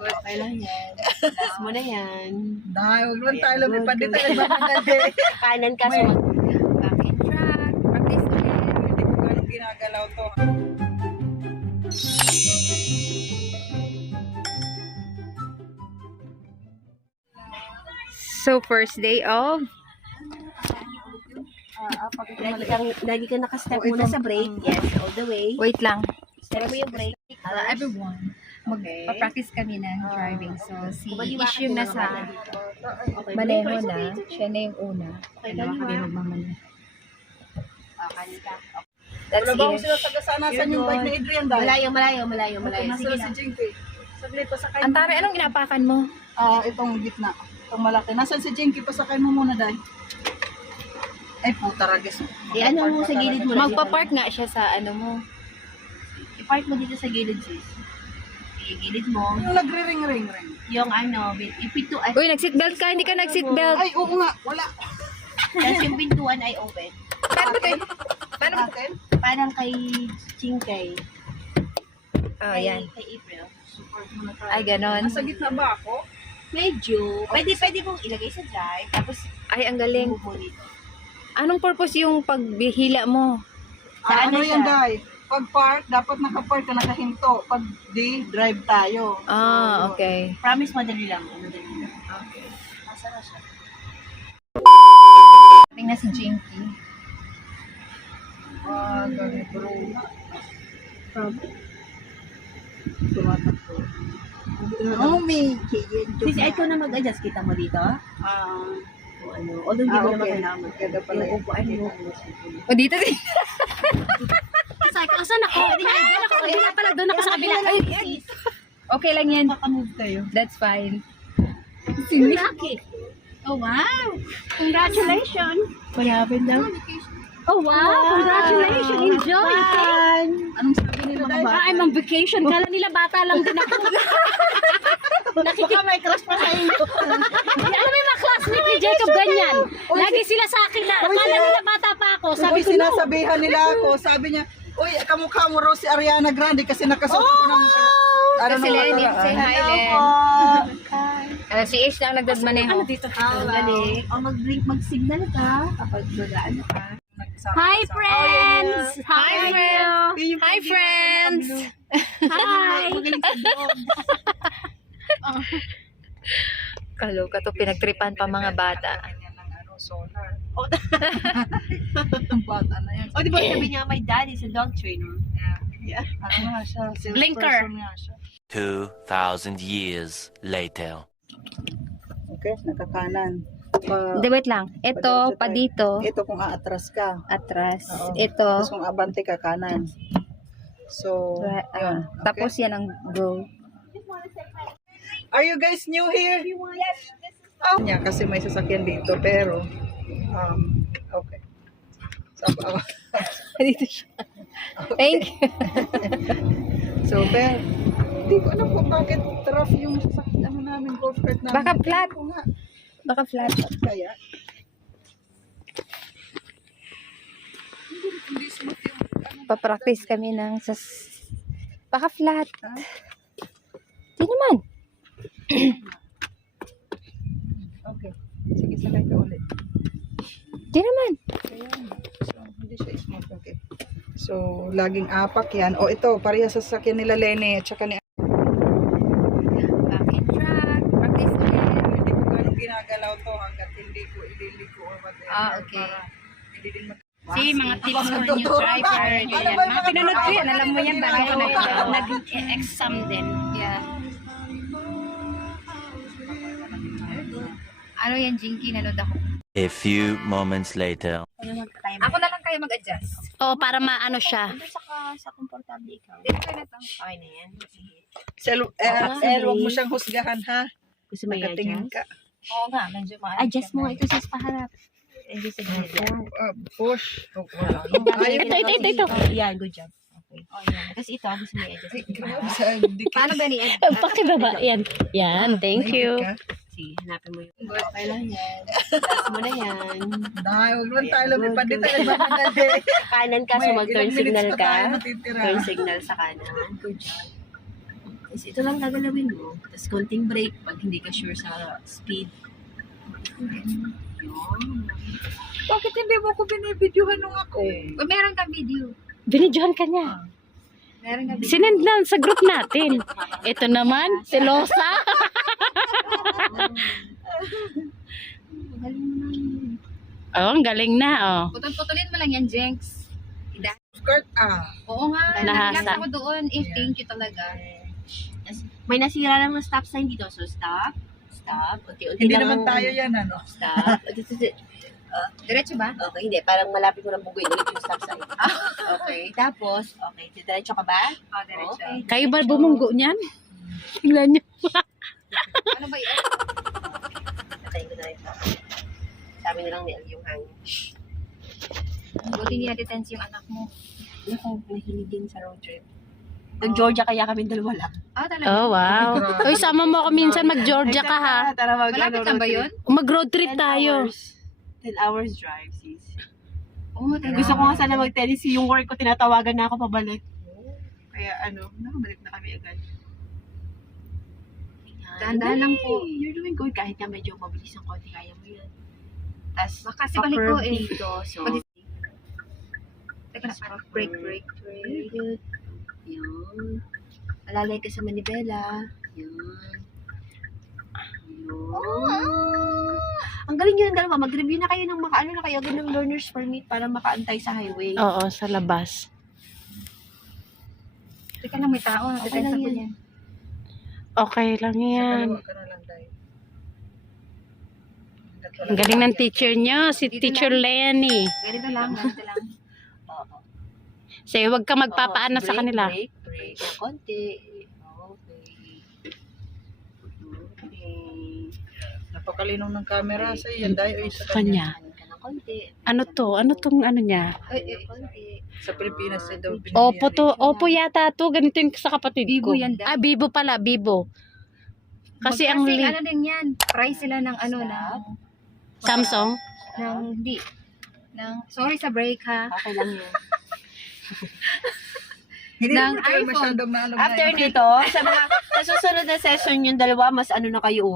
Okay lang yan. Last mo na yan. Dahil, huwag lang tayo lumipad dito. Nagbabagal Kanan ka, so back in track. Practice ulit. Hindi ko ganun ginagalaw to. So, first day of Lagi kang nakastep muna sa brake. Yes, all the way. wait lang. Step mo yung brake. Hello everyone. Magpa-practice kami ng driving. So, si Ish yung nasa maneho na. Siya na yung una. Dalawa kami magmamaneho. That's Wala ba ako it. sila taga-sanasan yung bike ni Adrian dahil? Malayo. Nasa Sige si na. Jinky. Saglit, pasakay Ang mo. tami, anong inapakan mo? Itong gitna. Itong malaki. Nasaan si Jinky? Pasakay mo muna dahil. Ay, puta ragis. Ano mo sa gilid mo? Magpa-park nga siya sa ano mo. I-park mo dito sa gilid, sis. Gilid mo. Yung nagre-ring. Yung ano, yung pintuan. Uy, nag-seatbelt ka? Hindi ka nag-seatbelt. Ay, oo nga. Wala. Tapos yung pintuan ay open. Paano ba ito? Paano ba ito? Akin? Parang kay Chingkay. Oh, yan. Kay April. Support mo na tayo. Ay, ganon. Nasa gitna ba ako? Medyo. Pwede mong ilagay sa drive. Tapos, Ay, ang galing. bubo dito. Anong purpose yung paghila mo? Sa ano ano yan, siya? Day? Pag park, dapat naka-park ka nakahinto. Pag di, drive tayo. Ah, So, okay. Promise, madali lang. Madali lang. Okay. Nasa na siya? Tingnan si Jinky. Ganun, bro. Tumatakbo. Oh, may Sis, ikaw na mag-adjust. Kita mo dito? O ano. Although hindi mo naman okay. kailangan. Ganda pala Yung yun. upuan mo. O, dito din. Sa akin, asan ako? Hindi na pala. Doon ako sa kabila. Ay, Okay lang yan. Move tayo. That's fine. lucky. Oh, wow. Congratulations. What happened daw? Oh, wow. Congratulations. Enjoy. Okay. Anong sabi nila, Day? I'm on vacation. Kala nila bata lang din ako. Nakikita may crush pa sa inyo. Alam mo yung mga classmate ni Jacob ganyan. Lagi sila sa akin na. Kala nila bata pa ako. Sabi Uy, ko, no. sinasabihan nila ako. Sabi niya, uy, kamukha mo raw si Ariana Grande kasi nakasuot ako ng... Ito si Lenny. Say hi, Len. Si Ish lang nagdadmaneho. dito? Galing. O mag-signal ka kapag mag-ano ka. Hi, friends! Hi, friends! Hi, friends! Hi! Kaloka to, pinagtripan pa mga bata. Sonar. Ang bata na yan. O, di ba sabi niya, my dad is a dog trainer. Yeah. Ano nga siya? Salesperson Blinker. nga siya. 2,000 years later. Okay, nakakanan. Hindi, wait lang. Ito, pa dito, Ito kung aatras ka. atras. Oo. Ito, Tapos kung abante ka, kanan. So, yun. Okay. tapos yan ang go. Are you guys new here? Yes. Oh. Yeah, kasi may sasakyan dito, pero, okay. So, Dito siya. Thank you. so, pero, hindi ko alam kung bakit rough yung sasakyan namin, golf cart namin. Baka flat. Ko nga. Baka flat. Kaya, hindi smooth yung, Pa-practice kami ng baka flat. Di naman. okay. Sige, sakay ka ulit. Di naman. Kaya, so, hindi siya smooth. Okay. So, laging apak yan. O, ito, pareha sa sasakyan nila Lenny at saka ni Back in track. Practice ulit. hindi ko ganun ginagalaw to hanggat hindi ko ililiko or whatever. Ah, okay. Para hindi din See, mga tips for new driver. Ganyan. Mga pinunod ko yan. Alam mo yan, bago ako nag-exam din. Yeah. Ano yan, Jinky? Nanood ako. A few moments later. Ako na lang kayo mag-adjust. Oo, para maano siya. Sa komportable ikaw. Dito ka na to. Okay na yan. Huwag mo siyang husgahan, ha? Gusto mo Nakatingin i-adjust? ka. Oo nga, medyo Adjust mo ito sa paharap. Hindi sa gilid. Push. Ito. Yan, good job. Okay. Oh, yan. Kasi ito, gusto mo i-adjust. Paano ba ni-adjust? Pakibaba. Yan. Yan, thank you. Sige, hanapin mo yung... Okay lang yan. Last mo na yan. Dahil, huwag lang tayo lumipad dito. Nagbabagal. Kanan ka, so mag-turn signal ka. Natitira. Turn signal sa kanan. Good job. Tapos ito lang gagalawin mo. Tapos konting brake pag hindi ka sure sa speed. Yun. Bakit hindi mo ko binibidyohan nung ako? O, meron ka video. Binidyohan ka niya. Meron ka video. Sinend lang sa group natin. Ito naman, selosa. Oh, ang galing na, oh. Putol-putulin mo lang yan, Jenks. Skirt, Oo nga, Nahasa. nag-relax ako doon. Thank you talaga. May nasira lang ng stop sign dito. So stop. Stop. Unti-unti Hindi lang naman ang- tayo yan, ano? Stop. Diretso ba? Okay, hindi. Parang malapit mo ng bugoy ulit yung stop sign. Okay. Tapos, okay. Diretso ka ba? Oh, diretso. Okay. Kayo ba bumunggo niyan? Tingnan niyo. Ano ba yun? Patayin ko na rin ito. Sabi nilang ni yung hangin. Buti niya detense yung anak mo. Naku, nahilig din sa road trip. Nag-Georgia kaya kami dalawa lang. Ah, talaga? Oh, wow. Uy, sama mo ako minsan mag-Georgia ka, ha? Tara, Malapit lang ba yun? Mag-road trip tayo. 10 hours drive, sis. Oo, talaga. Gusto ko nga sana mag-Tennessee. Yung work ko, tinatawagan na ako pabalik. Kaya nakabalik na kami agad. Dahan-dahan lang po. You're doing good. Kahit na medyo mabilis ang konti, kaya mo yan. Tapos, Kasi balik ko eh. dito. So, Pag- Teka na, parang break. very good. Yun. Alalay ka sa manibela. Yun. Yun. Ang galing yun, dalawa. Mag-review na kayo ng ano na kayo agad ng learner's permit para makaantay sa highway. Oo, sa labas. Teka lang, may tao. Okay lang Detense ako yan. niyan. Okay lang yan. Dalawa ka na lang tayo. Ang galing ng teacher niyo, si Teacher Lenny. Ganito lang. Oo. So, huwag ka magpapaana sa kanila. Break ng konti. Okay. Napakalinaw ng camera sa yan dahil sa Kanya. Ano ka ng konti. Ano to? Ano tong ano niya? Konti. Sa Pilipinas ay daw Opo to. Opo yata to. Ganito yung sa kapatid ko. Bibo yan daw. Ah, Bibo pala. Bibo. Kasi ang Kasi link. ano din yan. Price sila ng ano na. Samsung. Hindi. Sorry sa break ha. Okay lang yan. Hindi ng naman kayo iPhone. masyadong na ano After nito, sa susunod na session yung dalawa, mas ano na kayo,